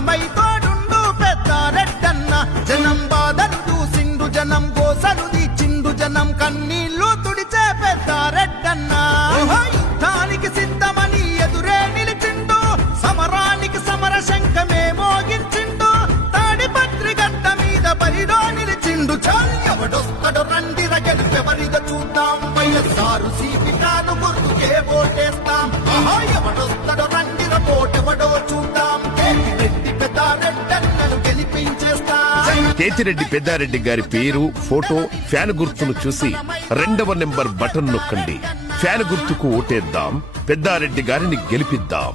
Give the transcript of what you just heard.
జనమై తోడుండు పెద్దారెడ్డన్న జనం బాధలు చూసిండు జనం గోసలు తీచిండు జనం కన్నీళ్లు తుడిచే పెద్దారెడ్డన్న యుద్ధానికి సిద్ధమని ఎదురే నిలిచిండు సమరానికి సమర శంఖమే మోగించిండు తాడిపత్రి గడ్డ మీద బరిలో నిలిచిండు చాలు ఎవడొస్తాడో రండిర గెలుపెవరిగా చూద్దాం వైఎస్ఆర్ సీపీకాను గుర్తుకే ఓటేస్తాం ఎవడొస్తాడో రండిర ఓటెవడో చూద్దాం కేతిరెడ్డి పెద్దారెడ్డన్నను గెలిపించేస్తాం. కేతిరెడ్డి పెద్దారెడ్డి గారి పేరు, ఫోటో, ఫ్యాన్ గుర్తును చూసి 2వ నెంబర్ బటన్ నొక్కండి. ఫ్యాన్ గుర్తుకు ఓటేద్దాం, పెద్దారెడ్డి గారిని గెలిపిద్దాం.